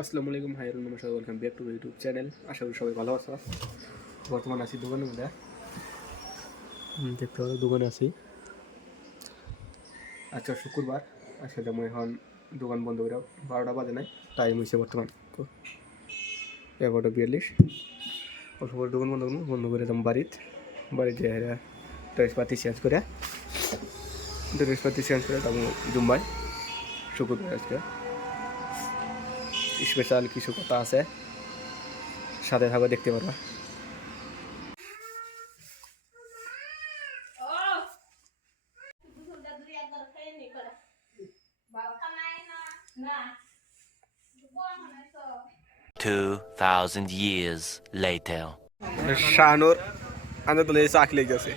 আসসালামু আলাইকুম হাই নমস্কার welcome back to YouTube channel আশা করি সবাই ভালো আছো। বর্তমান আছি দোকানে মধ্যে। দেখতে পারো দোকানে আছি। আচ্ছা শুক্রবার। আচ্ছা যেমন এখন দোকান বন্ধ করে বারোটা বাজে নাই টাইম হয়েছে বর্তমান। তো এগারোটা বিয়াল্লিশ। অল্প করে দোকান বন্ধ করব বন্ধ করে যাব বাড়িতে। বাড়িতে ড্রেসপাতি চেঞ্জ করে ড্রেসপাতি চেঞ্জ করে যাব জুম্বাই শুক্রবার আজকে। স্পেশাল কিছু কথা আছে। সাথে থাকো দেখতে পারবা Two thousand years later. Shahanur আনন্দ তুলে চাক লেগে গেছে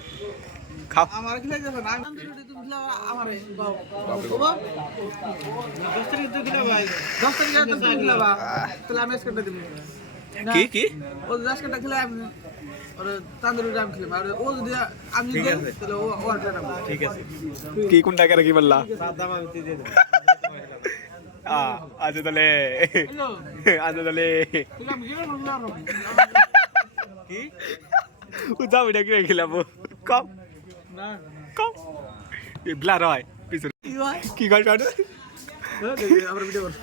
খাপ আমার কি লাগছে না। আমি রুটি তুলছিলাম আমার বাবা। দশ তারিখ তো কিনা ভাই দশ তারিখে তো তুই কিনা বা তাহলে আমি দিব কি কি? ও দশ কাটা খেলে আমি ওর তান্দুরি আমি খেলাম আর ও যদি আমি যদি দেই, তাহলে ও ওর টাকা ঠিক আছে। কি কোন টাকা কি বললা? দাম আমি দিয়ে দেব। আ আজ তাহলে। আজ তাহলে। আমি গেলাম না কি? কি কম কম। ব্লার হয় পিছনে কি ভাই কি কর আমরা ভিডিও করব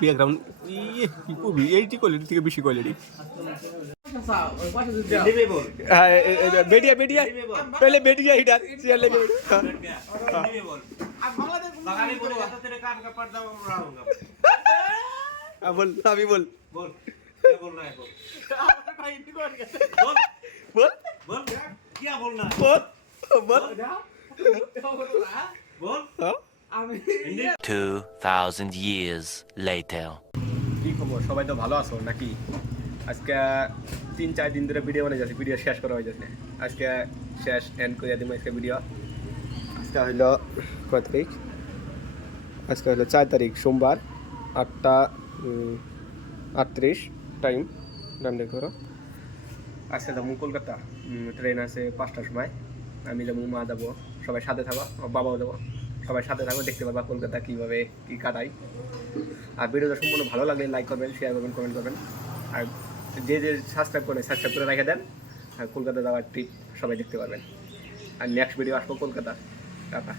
ব্যাকগ্রাউন্ড ইয়ে কি কবি এইটি কোয়ালিটি থেকে বেশি কোয়ালিটি আচ্ছা হ্যাঁ বেডিয়া বেডিয়া পহলে বেডিয়া বাংলাদেশ বল আমি বল। বল কি খবর? সবাই তো ভালো আছো নাকি? আজকে তিন চার দিন ধরে ভিডিও বানিয়ে যাচ্ছে ভিডিও শেষ করা হয়ে যাচ্ছে। আজকে শেষ এন্ড করে দিব আজকে ভিডিও আজকে হইল কত তারিখ? আজকে হইল চার তারিখ সোমবার আটটা আটত্রিশ টাইম টাইম দেখো করো আজকে যাব কলকাতা। ট্রেন আছে পাঁচটার সময়। আমি যাব, মা যাব, সবাই সাথে থাকো বাবাও যাব। সবাই সাথে থাকো, দেখতে পারবা কলকাতা কীভাবে কী কাটাই আর ভিডিওটা সম্পূর্ণ ভালো লাগলে লাইক করবেন শেয়ার করবেন কমেন্ট করবেন। আর যে যে সাবস্ক্রাইব করেন সাবস্ক্রাইব করে রেখে দেন, আর কলকাতা যাওয়ার ট্রিপ সবাই দেখতে পারবেন। আর নেক্সট ভিডিও আসব কলকাতা। টাটা।